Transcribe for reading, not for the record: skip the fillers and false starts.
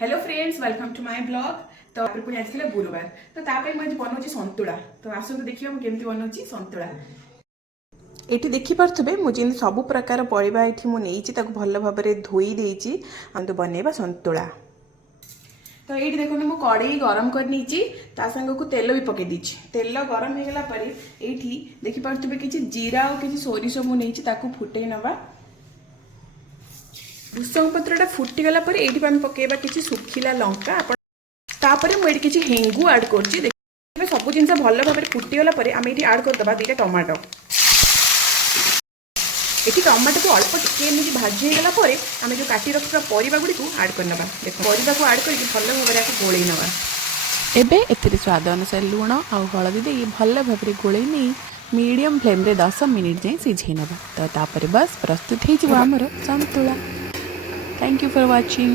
Hello friends, welcome to my blog. तो पुणी आज गुरुवार, तो तापर मुझे बनाऊँ संतुला। तो आसतु देखिए मुझे केमती बनाऊँ संतुला। ये देखिपे मुझे सब प्रकार परिबा ये मुझे भल भाव में धोई देती तो बनइबा संतुला। तो ये देखो मु कड़े गरम कर सांग को तेल भी पकई दीची। तेल गरम हो गला ये देखिपे कि जीरा और कि सोरिष मुझे फुटे नवा। भूसंग पत्रटा फुटीगला ये पकेबा कि सुखिला लंका। तापर मुझे किसी हेंगू आड कर सब जिन भल भाव में फुटीगला आम ये आड करदे दीटा टमाटो। ये टमाटो को अल्प टे भाजीगला आम जो काटी रखा परिबा गुड़ी को आड करना। देख परिबा को आड कर भल भाव में गोल नवा। एबे एथिरे स्वाद अनुसार लुण आउ हलदी दे भल भाव में गोल नहीं मीडियम फ्लेम रे 10 मिनिट जाए सिझे नवा। तो तापर बस प्रस्तुत हो संतुला। Thank you for watching.